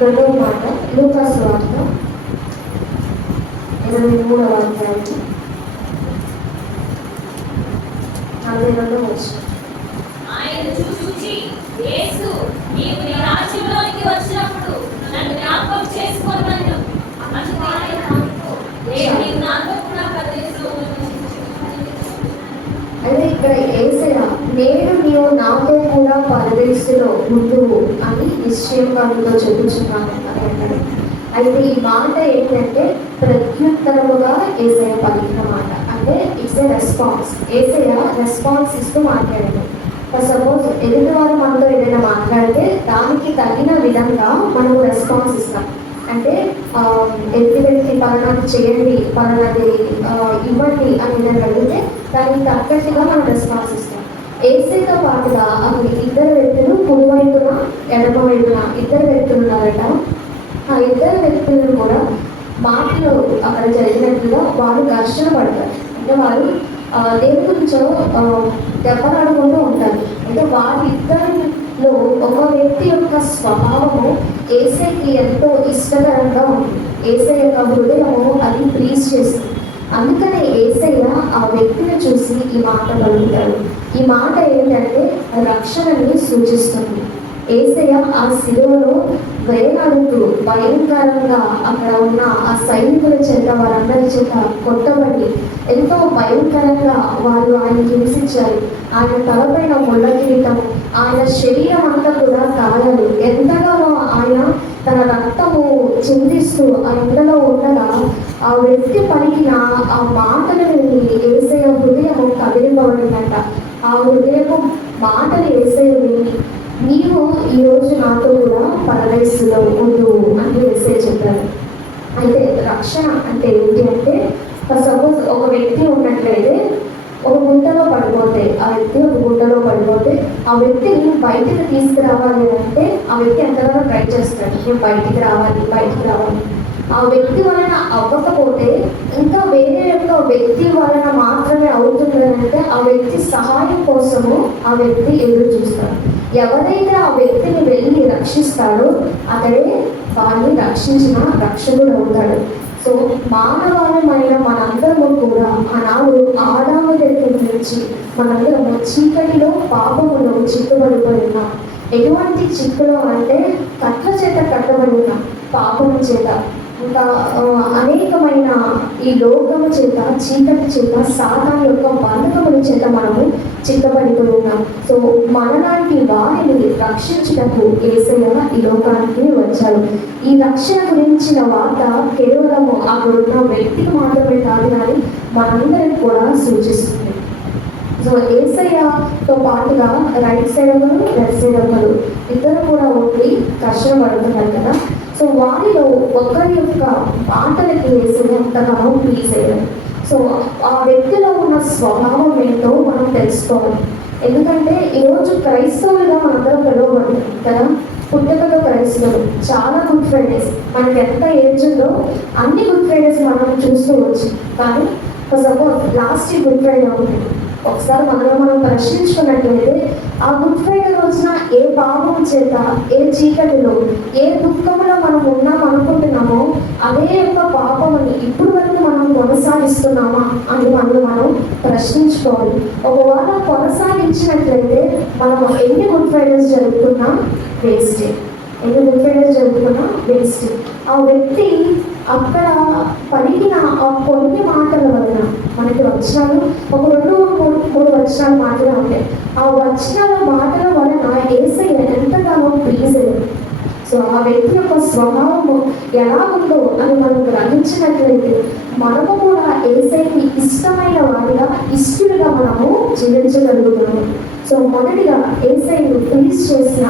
రెండవ మాట లూకా సువార్త 23వ అధ్యాయం 42వ వచనం. ఆయన చూసి, యేసు, నీవు నీ రాజ్యంలోనికి వచ్చినప్పుడు నన్ను జ్ఞాపకం చేసుకోమన్నాడు. అందుకు ఆయన, నీవు నాతో కూడా పరదేశంలో అయితే ఇక్కడ యేసయ్య నేడు నీవు నాతో కూడా పరదేశంలో ఉండువు అని నిశ్చయంగా నీతో చెప్పుచున్నాను అని అన్నాడు. అయితే ఈ మాట ఏంటంటే ప్రత్యుత్తరముగా యేసయ్య పలికిన మాట. అంటే it's a response. Yesayya response ఇస్తూ మాట్లాడాడు. సపోజ్ ఎదుటి వారు మనతో ఏదైనా మాట్లాడితే దానికి తగిన విధంగా మనము రెస్పాన్స్ ఇస్తాం. అంటే ఎదుటి వ్యక్తి పలానాది చేయండి, పలానాది ఇవ్వండి అని నేను అడిగితే దానికి తగ్గట్టుగా మనం రెస్పాన్స్ ఇస్తాం. యేసయ్యతో పాటుగా అక్కడ ఇద్దరు వ్యక్తులు కుడివైపున ఎడమ వైపున ఇద్దరు వ్యక్తులు ఉన్నారట. ఆ ఇద్దరు వ్యక్తులను కూడా మాటలు అక్కడ జరిగినట్లుగా వాళ్ళు ఘర్షణ పడతారు. అంటే వాళ్ళు దేని గురించో దెబ్బలాడుకుంటూ ఉంటారు. అంటే వాళ్ళిద్దరిలో ఒక వ్యక్తి యొక్క స్వభావము యేసయ్యకి ఎంతో ఇష్టకరంగా ఉంది. యేసయ్య యొక్క హృదయము అది ప్లీజ్ చేస్తుంది. అందుకనే యేసయ్య ఆ వ్యక్తిని చూసి ఈ మాట పలుకుతాడు. ఈ మాట ఏంటంటే రక్షణని సూచిస్తుంది. యేసయ్య ఆ శిలువలో వేలాడుతూ భయంకరంగా అక్కడ ఉన్న ఆ సైనికుల చేత వారందరి చేత కొట్టబడి ఎంతో భయంకరంగా వారు ఆయన హింసించారు. ఆయన తలపైన ముళ్ళ కిరీటం, ఆయన శరీరం అంతా కూడా గాయాలు, ఎంతగానో ఆయన తన రక్తము చిందిస్తూ ఆ ఎండలో ఉండగా ఆ వ్యక్తి పలికిన ఆ మాటలు విని యేసయ్య హృదయము కదిలిపోవడంట. ఆ హృదయము మాటలు యేసయ్య విని నీవు ఈరోజు నాతో కూడా పరదేశంలో ఉండు అని యేసయ్య చెప్పారు. అయితే రక్షణ అంటే ఏంటి అంటే సపోజ్ ఒక వ్యక్తి ఉన్నట్లయితే ఒక గుంటలో పడిపోతే ఆ వ్యక్తిని బయటికి తీసుకురావాలి అంటే ఆ వ్యక్తి ఎంతగానో ట్రై చేస్తాడు. నేను బయటికి రావాలి. ఆ వ్యక్తి వలన అవ్వకపోతే ఇంకా వేరే యొక్క వ్యక్తి వలన మాత్రమే అవుతుందంటే ఆ వ్యక్తి సహాయం కోసము ఆ వ్యక్తి ఎదురు చూస్తాడు. ఎవరైతే ఆ వ్యక్తిని వెళ్ళి రక్షిస్తాడో అతడే వారిని రక్షించిన రక్షకుడు అవుతాడు. సో మానవాళమైన మనందరము కూడా ఆనాడు ఆదాము దగ్గర నుంచి మనందరము చీకటిలో పాపములో చిక్కుబడిపోయి ఉన్నాం. ఎటువంటి చిక్కులో అంటే కట్ల చేత కట్టబడి ఉన్నాం, పాపము చేత, ఇంకా అనేకమైన ఈ లోకము చేత, చీకటి చేత, సాతాను యొక్క బంధకముల చేత మనము చిక్కబడిపోయి ఉన్నాం. సో మనలాంటి వారిని రక్షించుటకు యేసయ్య ఈ లోకానికి వచ్చారు. ఈ రక్షణ గురించిన వార్త కేవలము అక్కడున్న వ్యక్తికి మాత్రమే కాదు కానీ మనందరికి కూడా సూచిస్తుంది. సో యేసయ్యతో పాటుగా రైట్ సైడ్ ఒకరు, లెఫ్ట్ సైడ్ ఒకరు ఇద్దరు కూడా ఉండి కష్టపడుతున్నారు కదా. సో వారిలో ఒకరి యొక్క మాటలకి యేసయ్య ఎంతగానో ప్లీజ్ అయ్యారు. సో ఆ వ్యక్తిలో ఉన్న స్వభావం ఏంటో మనం తెలుసుకోవాలి. ఎందుకంటే ఈరోజు క్రైస్తవులుగా మనందరం పిలువబడుతుంది కదా. పుట్టుకతో క్రైస్తవులు, చాలా గుడ్ ఫ్రైడేస్, మనకి ఎంత ఏజ్ ఉందో అన్ని గుడ్ ఫ్రైడేస్ మనం చూస్తూ వచ్చు. కానీ సపోజ్ లాస్ట్ ఈ గుడ్ ఫ్రైడే ఉంటుంది. ఒకసారి మనం ప్రశ్నించుకున్నట్లయితే ఆ గుడ్ ఫ్రైడే రోజున ఏ పాపం చేత, ఏ చీకటిలో, ఏ దుఃఖంలో మనం ఉన్నాం అనుకుంటున్నామో అదే యొక్క పాపమని ఇప్పుడు వరకు మనం కొనసాగిస్తున్నామా అని మనం ప్రశ్నించుకోవాలి. ఒకవేళ కొనసాగించినట్లయితే మనం ఎన్ని గుడ్ ఫ్రైడేస్ జరుగుతున్నా వేస్ట్. ఆ వ్యక్తి అక్కడ పలికిన ఆ కొన్ని మాటల వలన మనకి వచనాలు ఒక 2-3 వచనాలు మాటలు ఉంటాయి. ఆ వచనాల మాటల వలన యేసయ్య ఎంతగానో ప్లీజ్ అయ్యారు. సో ఆ వ్యక్తి యొక్క స్వభావము ఎలా ఉందో అని మనం గ్రహించినట్లయితే మనము కూడా యేసయ్యకి ఇష్టమైన వారిగా, ఇష్టలుగా మనము జీవించగలుగుతున్నాము. సో మొదటిగా యేసయ్యను ప్లీజ్ చేసిన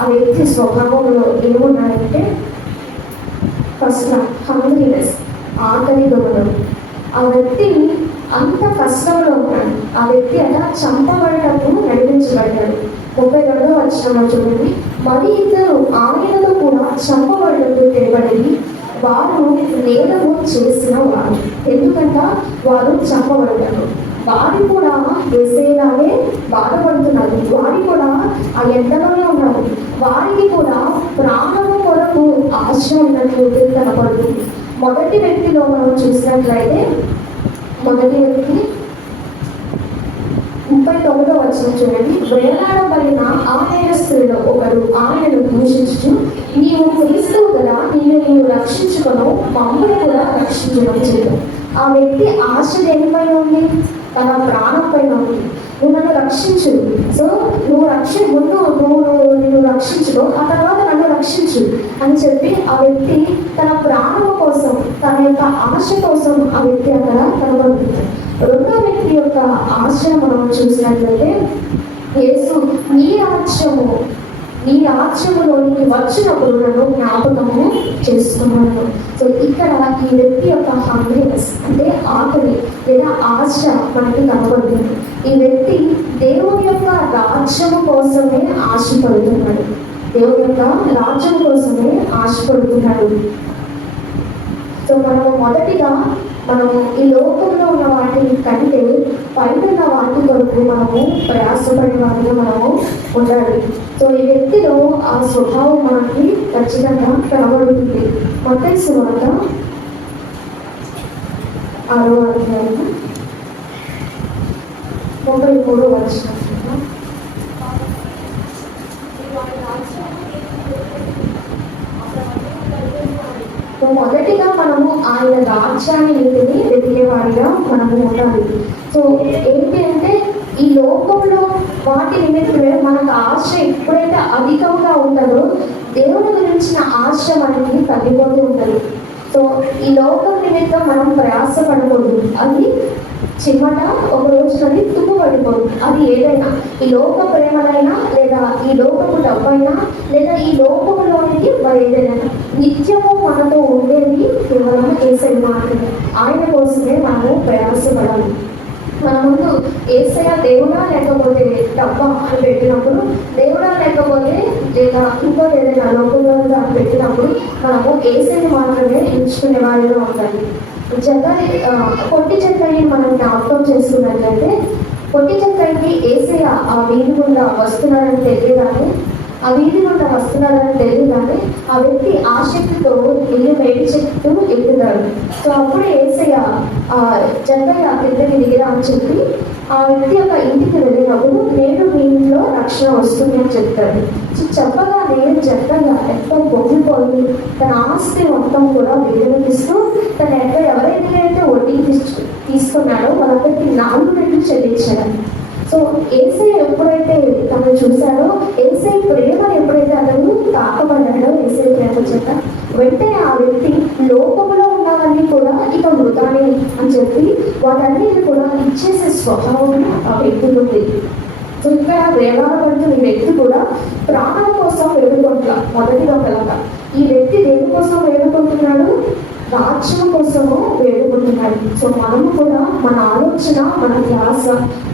ఆ వ్యక్తి స్వభావంలో ఏమున్నాయంటే ఫస్ట్ హంగ్రీనెస్, ఆకలి దొరకడం. ఆ వ్యక్తి అంత కష్టంలో ఉన్నాడు. ఆ వ్యక్తి అలా చంపబడటప్పుడు నడిపించబడ్డాడు. 32వ వచనంలో చూడండి, మరి ఇద్దరు ఆయనతో కూడా చంపబడటప్పుడు తేబడి వారు నేరము చేసిన వారు, ఎందుకంటే వారు చంపబడ్డారు. వారు కూడా యేసయ్యలాగే బాధపడుతున్నారు. వారు కూడా ఆ ఎండలోనే ఉన్నారు. వారికి కూడా ప్రాణము కొరకు ఆశ ఉన్నట్లు కనపడుతుంది. మొదటి వ్యక్తిలో మనం చూసినట్లయితే మొదటి వ్యక్తి 39వ వచనం చూడండి. వేలాడబడిన ఆ నేరస్తులలో ఒకడు ఆయనను దూషించుచు, నీవు క్రీస్తువు కదా, నీవు రక్షించుకొను, మమ్మల్ని కూడా రక్షించమని చెప్పాడు. ఆ వ్యక్తి ఆశ దేనిపైన ఉంది? తన ప్రాణం పైన ఉంది. నువ్వు నన్ను రక్షించు, సో నువ్వు రక్షించుకో, ఆ తర్వాత నన్ను రక్షించు అని చెప్పి ఆ వ్యక్తి తన ప్రాణం కోసం, తన యొక్క ఆశ కోసం ఆ వ్యక్తి అక్కడ కనబడుతుంది. రెండో వ్యక్తి యొక్క ఆశ మనం చూసినట్లయితే, యేసు నీ రాజ్యములోనికి వచ్చినప్పుడు నన్ను జ్ఞాపకము చేసుకున్నాను. సో ఇక్కడ ఈ వ్యక్తి యొక్క హంగ్రీనెస్ అంటే ఆకలి లేదా ఆశ మనకి కనబడుతుంది. ఈ వ్యక్తి దేవుని యొక్క రాజ్యము కోసమే ఆశపడుతున్నాడు. దేవుని యొక్క రాజ్యం కోసమే ఆశపడుతున్నాడు. సో మనము ఈ లోకంలో ఉన్న వాటి కంటే పైన ఉన్న వాటి కొరకు మనము ప్రయాసపడే వాటిగా మనము ఉండాలి. సో ఈ వ్యక్తిలో ఆ స్వభావం మనకి ఖచ్చితంగా కనబడుతుంది. మత్తయి సువార్త 6వ అధ్యాయం 33వ వచనం. మొదటిగా మనము ఆయన రాజ్యాన్ని ఇంటిని వెతికేవారిగా మనము ఉండాలి. సో ఏంటి అంటే ఈ లోకంలో వాటి నిమిత్తమే మనకు ఆశ ఎప్పుడైతే అధికంగా ఉంటుందో దేవుని గురించిన ఆశ మనకి తగ్గిపోతూ ఉంటుంది. సో ఈ లోకం నిమిత్తం మనం ప్రయాసపడకూడదు. అది చిమ్మట ఒక రోజునది తుమ్ముపడిపోదు. అది ఏదైనా, ఈ లోక ప్రేమలైనా లేదా ఈ లోకపు డబ్బైనా లేదా ఈ లోకంలోనికి మరి ఏదైనా, నిత్యము మనతో ఉండేది కేవలం యేసయ్య మాత్రమే. ఆయన కోసమే మనము ప్రయాసపడాలి. మన ముందు యేసయ్య దేవుడా లేకపోతే డబ్బా అని పెట్టినప్పుడు, దేవుడా లేకపోతే లేదా ఇంకో ఏదైనా లోకంలో పెట్టినప్పుడు మనము యేసయ్యని మాత్రమే ఎంచుకునే వారిలో ఉండాలి. పొట్టి చెక్కని మనం జ్ఞాపకం చేసుకున్నట్లయితే, పొట్టి చెక్కకి యేసయ్య ఆ వీధి గుండా వస్తున్నారని తెలియగానే ఆ వ్యక్తి ఆసక్తితో ఇల్లు మేడి చెట్టు ఎక్కుతాడు. సో అప్పుడు యేసయ్య జక్కయ్య కిందకి దిగిరా అని చెప్పి ఆ వ్యక్తి యొక్క ఇంటికి వెళ్ళినప్పుడు నేను మీ ఇంట్లో రక్షణ వస్తుంది అని చెప్తాడు. సో చెప్పగానే జక్కయ్య ఎంతో పొంగిపోయి తన ఆస్తి మొత్తం కూడా విలువనిస్తూ తన ఎవరైతే వడ్డీకి తీసుకున్నాడో వాళ్ళందరికీ 4 రెట్లు చెల్లించాడు. సో యేసయ్య ఎప్పుడైతే తను చూశాడో, యేసయ్య ప్రేమను ఎప్పుడైతే అతను తాకబడ్డాడో యేసయ్య ప్రేమ చేత, వెంటనే ఆ వ్యక్తి లోకంలో ఉన్నవన్నీ కూడా ఇక వృధానే అని చెప్పి వాటన్నిటిని కూడా ఇచ్చేసే స్వభావం ఆ వ్యక్తికి ఉంది. సో ఇక్కడ వేలాడబడుతున్న ఈ వ్యక్తి కూడా ప్రాణం కోసం వేడుకుంటా మొదటిగా కలక. ఈ వ్యక్తి దేని కోసం వేడుకుంటున్నాడు? రాజ్యం కోసము వేడుకుంటున్నాడు. సో మనము కూడా మన ఆలోచన, మన ధ్యాస,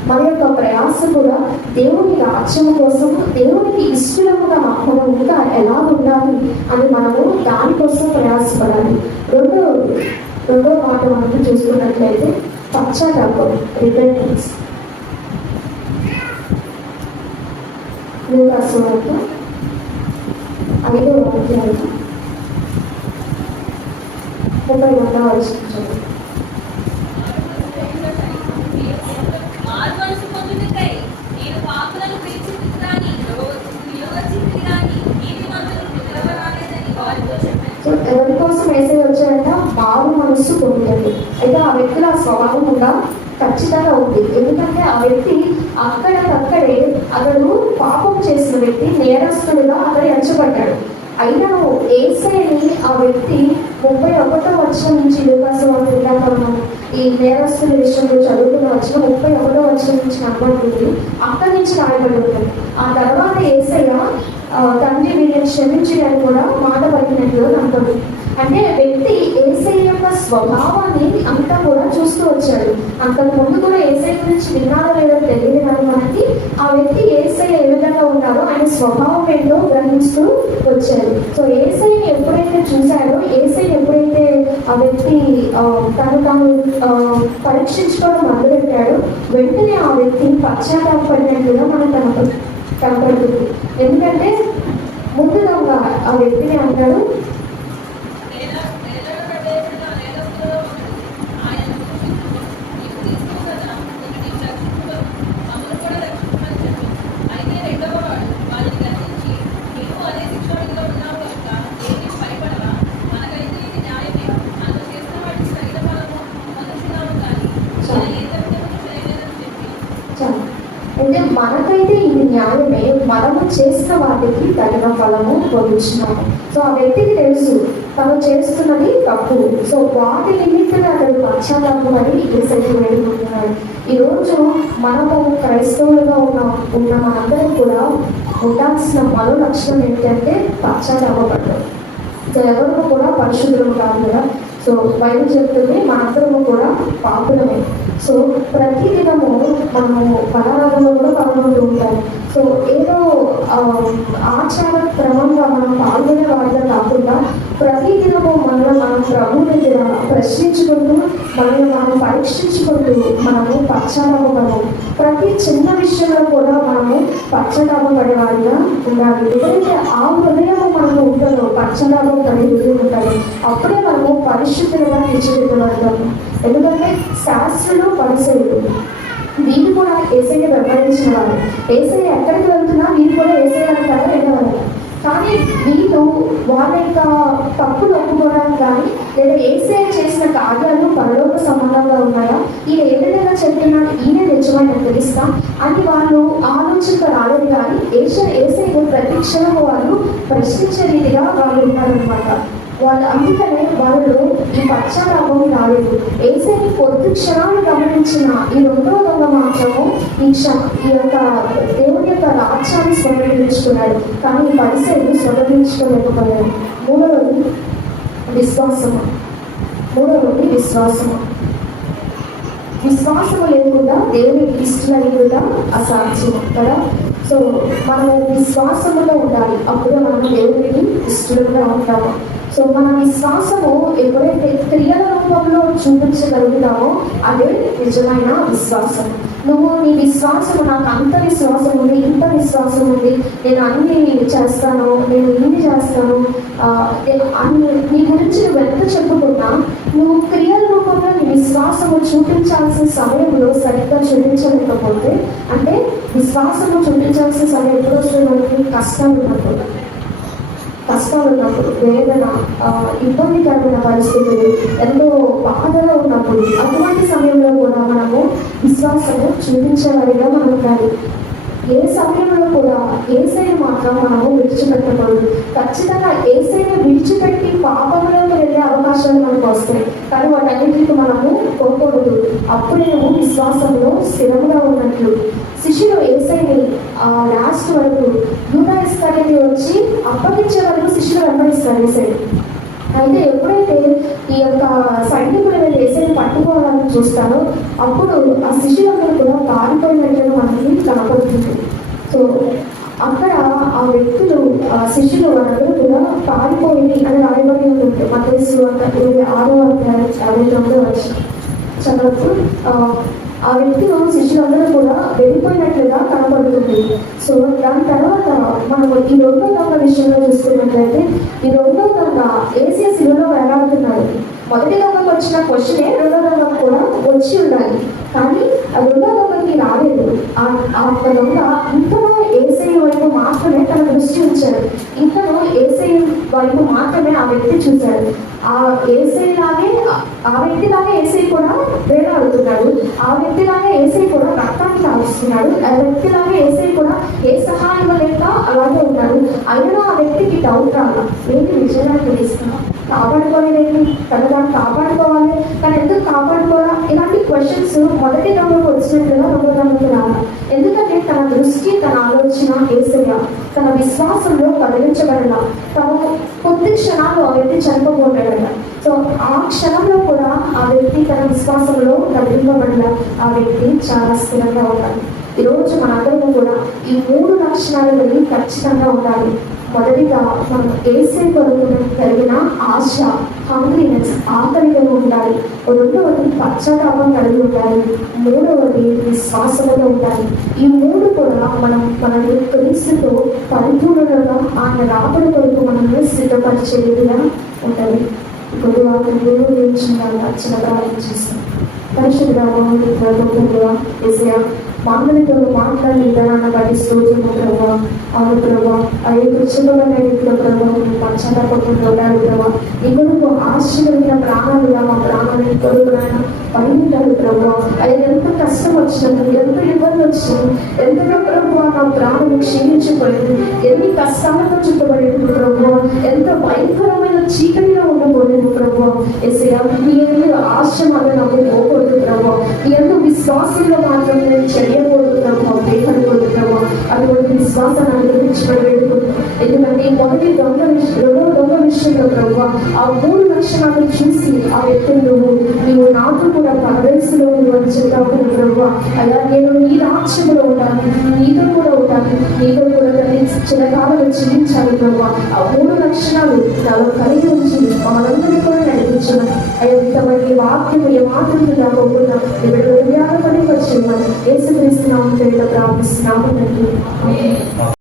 మన యొక్క ప్రయాస కూడా దేవుని రాజ్యం కోసం, దేవునికి ఇష్టముగా మనం ఇంకా ఎలా ఉండాలి అని మనము దానికోసం ప్రయాసపడాలి. రెండో మాట మనం చూసుకున్నట్లయితే పశ్చాత్తాపం, రిపెంటెన్స్. లూకా సువార్త 5వ అధ్యాయం 31వ వచనం. ఎవరి కోసం యేసయ్య వచ్చాడంట? మారు మనస్సు పొందండి. అయితే ఆ వ్యక్తిలో ఆ స్వభావం కూడా ఖచ్చితంగా ఉంది. ఎందుకంటే ఆ వ్యక్తి అక్కడే అతడు పాపం చేసిన వ్యక్తి నేరస్తుడిగా అక్కడ ఎంచబడ్డాడు. అయినా యేసయ్యని ఆ వ్యక్తి 31వ వచనం నుంచి లూకా సువార్త ఇందాక మనం ఈ నేరస్తుల విషయంలో చదువుకున్న వచనం 31వ వచనం నుంచి కనబడుతుంది. అక్కడి నుంచి రాయబడి ఉంటుంది. ఆ తర్వాత యేసయ్య తండ్రి వీళ్ళని క్షమించి అని కూడా మాట పలికినట్లు కనపడుతుంది. అంటే వ్యక్తి యేసయ్య యొక్క స్వభావాన్ని అంతా కూడా చూస్తూ వచ్చాడు. అంతకు ముందు కూడా యేసయ్య గురించి విన్నారో లేదో తెలియదు కానీ మనకి ఆ వ్యక్తి యేసయ్య ఏ విధంగా ఉన్నారో ఆయన స్వభావం ఏంటో గ్రహిస్తూ వచ్చాడు. సో యేసయ్యని ఎప్పుడైతే చూశాడో, యేసయ్య ఎప్పుడైతే ఆ వ్యక్తి తాను పరీక్షించుకోవడం మొదలుపెట్టాడో, వెంటనే ఆ వ్యక్తి పశ్చాత్తాపడినట్లుగా మనకు కనపడుతుంది. ఎందుకంటే ముందుగా ఆ వ్యక్తిని అంటాడు, మాకైతే ఇది న్యాయమే, మనము చేసిన వాటికి తగిన ఫలము పొందుతున్నాము. సో ఆ వ్యక్తికి తెలుసు తను చేస్తున్నది తప్పు. సో వాటి నిమిత్తమే అతడు పశ్చాత్తాపం అని యేసయ్య వేడుకుంటున్నాడు. ఈరోజు మనము క్రైస్తవులుగా ఉన్న మనందరం కూడా ఉండాల్సిన మరో లక్షణం ఏంటంటే పశ్చాత్తాపపడడం. సో ఎవరు కూడా పరిశుద్ధులు కాదు కదా. సో బైబిల్ చెప్తుంది మనందరము కూడా పాపులమే. సో ప్రతి దినము మనము పరాగంలో కూడా పాల్గొంటూ ఉంటాము. సో ఏదో ఆచార క్రమంగా మనం పాల్గొనే వాటిగా కాకుండా ప్రతి దినము మనం ప్రభు దగ్గర ప్రశ్నించుకుంటూ మనల్ని మనం పరీక్షించుకుంటూ మనము పశ్చాత్తాపడము. ప్రతి చిన్న విషయంలో కూడా మనము పశ్చాత్తాపడే వారిగా ఉండాలి. ఎప్పుడైతే ఆ హృదయం మనకు ఉంటుందో, పశ్చాత్తాపం పడే హృదయం ఉంటుంది, అప్పుడే మనము పరిశుద్ధులుగా తీర్చిదిద్దబడతాము. ఎందుకంటే శాస్త్రులు పరిసరులు వీళ్ళు కూడా యేసయ్య వెంబడించిన వారు. యేసయ్య ఎక్కడికి వెళ్తున్నా వీళ్ళు కూడా యేసయ్య అంటారా వెళ్ళేవారు. కానీ వీళ్ళు వాళ్ళ యొక్క తప్పులు ఒప్పుకోవడానికి కానీ లేదా యేసయ్య చేసిన కార్యాలు పరలోక సంబంధంగా ఉన్నాయా, ఈయన ఏ విధంగా చెప్తున్నాడు, ఈయన నిజమైన తెలుస్తా అని వాళ్ళు ఆలోచనకు రాలేదు. కానీ యేసయ్య ప్రతి క్షణము వాళ్ళు ప్రశ్నించే రీతిగా వాళ్ళు ఉన్నారనమాట. వాళ్ళు అందుకనే వాళ్ళు ఈ పశ్చాత్తాపం రాలేదు. యేసయ్యని కొద్ది క్షణాలు గమనించిన ఈ రెండవ దొంగ మాత్రము ఈ యొక్క దేవుని యొక్క రాజ్యాన్ని స్వతంత్రించుకున్నాడు. కానీ ఈ పరిసరులు స్వతంత్రించుకోలేకపోయాడు. మూడవది విశ్వాసము. విశ్వాసము లేకుండా దేవునికి ఇష్టమని కూడా అసాధ్యము కదా. సో మనము విశ్వాసములో ఉండాలి, అప్పుడే మనం దేవునికి ఇష్టంగా ఉంటాము. సో మన విశ్వాసము ఎప్పుడైతే క్రియల రూపంలో చూపించగలుగుతామో అదే నిజమైన విశ్వాసం. నువ్వు నీ విశ్వాసము, నాకు అంత విశ్వాసం ఉంది, ఇంత విశ్వాసం ఉంది, నేను అన్ని చేస్తాను, నేను ఇన్ని చేస్తాను అని నీ గురించి నువ్వు ఎంత చెప్పుకున్నా నువ్వు క్రియల రూపంలో నీ విశ్వాసము చూపించాల్సిన సమయంలో సరిగ్గా చూపించలేకపోతే, అంటే విశ్వాసము చూపించాల్సిన సమయం ఎప్పుడు వస్తుంది మనకి? కష్టాలు ఉన్నప్పుడు, వేదన, ఇబ్బందికరమైన పరిస్థితులు, ఎంతో బాధలో ఉన్నప్పుడు, అటువంటి సమయంలో కూడా మనము విశ్వాసము చూపించేవారిగా మనం ఉండాలి. ఏ సమయంలో కూడా యేసయ్యను మాత్రం మనము విడిచిపెట్టకూడదు. ఖచ్చితంగా యేసయ్యను విడిచిపెట్టి పాపంలోకి వెళ్ళే అవకాశాలు మనకు వస్తాయి, కానీ వాటన్నిటికీ మనము పోకూడదు. అప్పుడే నువ్వు విశ్వాసంలో స్థిరంగా ఉన్నట్లు. శిష్యులు యేసయ్యని లాస్ట్ వరకు యూదా ఇస్కరియోతు వచ్చి అప్పగించే వరకు శిష్యులు వెంబడిస్తారు యేసయ్య. అయితే ఎప్పుడైతే ఈ యొక్క సైనికులు యేసయ్యని పట్టుకోవాలని చూస్తారో అప్పుడు ఆ శిష్యులందరూ కూడా పారిపోయినట్లుగా మనకి కనపడుతుంది. సో అక్కడ ఆ వ్యక్తులు, ఆ శిష్యులు వాళ్ళందరూ కూడా పారిపోయి అని రాయబడి ఉంటుంది. మత్తయి 26:59 వచ్చి చదవచ్చు. ఆ వ్యక్తులు శిష్యులందరూ కూడా వెళ్ళిపోయినట్లుగా కనపడుతుంది. సో దాని తర్వాత మనం ఈ రెండో దొంగ విషయంలో చూసుకున్నట్లయితే, ఈ రెండో దొంగ యేసయ్య శిలువలో వేలాడుతున్నాడు. మొదటి దొంగకు వచ్చిన క్వశ్చనే రెండో దొంగకు కూడా వచ్చి ఉండాలి, కానీ ఆ రెండో దొంగకి రాలేదు. ఆ దొంగ ఇంకనూ యేసయ్య వైపు మాత్రమే తన దృష్టి ఉంచాడు. ఇంకనూ యేసయ్య వైపు మాత్రమే ఆ వ్యక్తి చూశాడు. ఆ వ్యక్తిలాగే యేసయ్య కూడా వేలాడుతున్నాడు. ఆ వ్యక్తిలాగే యేసయ్య కూడా రక్తాన్ని కాలుస్తున్నాడు. ఆ వ్యక్తిలాగే యేసయ్య కూడా ఏ సహాయం లేక అలాగే ఉన్నాడు. అయినా ఆ వ్యక్తికి డౌట్ రాదు, ఏంటి నిజంగా తెలుస్తున్నా, కాపాడుకోలేదేంటి, తను దాన్ని కాపాడుకోవాలి, కానీ ఎందుకు కాపాడుకోవాలా? ఇలాంటి క్వశ్చన్స్ మొదటి దొంగకు వచ్చినట్లుగా రెండో దొంగకు రావాలి. ఎందుకంటే తన దృష్టి, తన ఆలోచన యేసయ్య, తన విశ్వాసంలో కదిలించబడాల. తను కొద్ది క్షణాలు ఆ వ్యక్తి చనిపోబోతాడట. సో ఆ క్షణంలో కూడా ఆ వ్యక్తి తన విశ్వాసంలో కదిలింపబడాల. ఆ వ్యక్తి చాలా స్థిరంగా ఉండాలి. ఈరోజు మనందరము కూడా ఈ 3 లక్షణాలు కలిగి ఖచ్చితంగా ఉండాలి. మొదటిగా మనం యేసయ్య కొరకు కలిగిన ఆశ, హంగ్రీనెస్, ఆకలిగా ఉండాలి. రెండవది పశ్చాత్తాపం కలిగి ఉండాలి. మూడవది విశ్వాసంలో ఉండాలి. ఈ 3 కూడా మనల్ని క్రీస్తుతో పరిపూర్ణంగా ఆయన రాబడి కొరకు మనల్ని సిద్ధపరిచేదిగా ఉండాలి. కొద్ది వాటిని గురించి చిన్న ప్రార్థన చేస్తాం. పరిశుద్ధంగా యేసయ్య మానవులతో మాట్లాడే విధానాన్ని బట్టి స్తోత్రము ప్రభావ. అవును ప్రభావ, అవి కృషికమైన రీతిలో ప్రభావం పశ్చాత్తాపంలో ఉండాలి ప్రభావ. నీ కొరకు ఆశ కలిగిన ప్రాణాలుగా మా ప్రాణాలు నీ కొరకు నాయన పడి ఉంటాడు ప్రభు. అయ్యా ఎంత కష్టం వచ్చినది, ఎంత ఇబ్బంది వచ్చింది, ఎంతగా ప్రభు నా ప్రాణం క్షీణించిపోయింది, ఎన్ని కష్టాలతో చుట్టబడింది ప్రభు, ఎంత భయంకరమైన చీకటిలో ఉండబోలేదు ప్రభు. ఎస్ఐయా నీ ఎందు ఆశ మాత్రం నాకు పోకూడదు ప్రభు, నీ ఎందు విశ్వాసంలో మాత్రం నేను చెయ్యకూడదు ప్రభు, వేయకూడదు ప్రభు. అటువంటి విశ్వాసాన్ని అనుగ్రహించబడి వేడుకుంటున్నాను. ఎందుకంటే ఈ మొదటి దొంగ రెండో దొంగ విషయంలో ప్రభు ఆ 3 లక్షణాలు చూసి ఆ వ్యక్తిని నీవు నాతో కూడా పరదేశంలో అని చెప్తావు ప్రభు. అయ్యా నేను నీ రాజ్యంలో ఉండాలి, నీతో కూడా ఉండాలి, నీతో కూడా చిరకాలంలో జీవించాలి ప్రభు. ఆ 3 లక్షణాలు నాలో కలిగి ఉంచి మమ్మల్ని కూడా నడిపించాలి. అయ్యా ఇంతమంది వాక్యం ఏ మాత్రం రాకుండా ఇప్పుడు హృదయాల పని వచ్చి యేసుక్రీస్తు నామములో ప్రార్థిస్తున్నాము తండ్రి.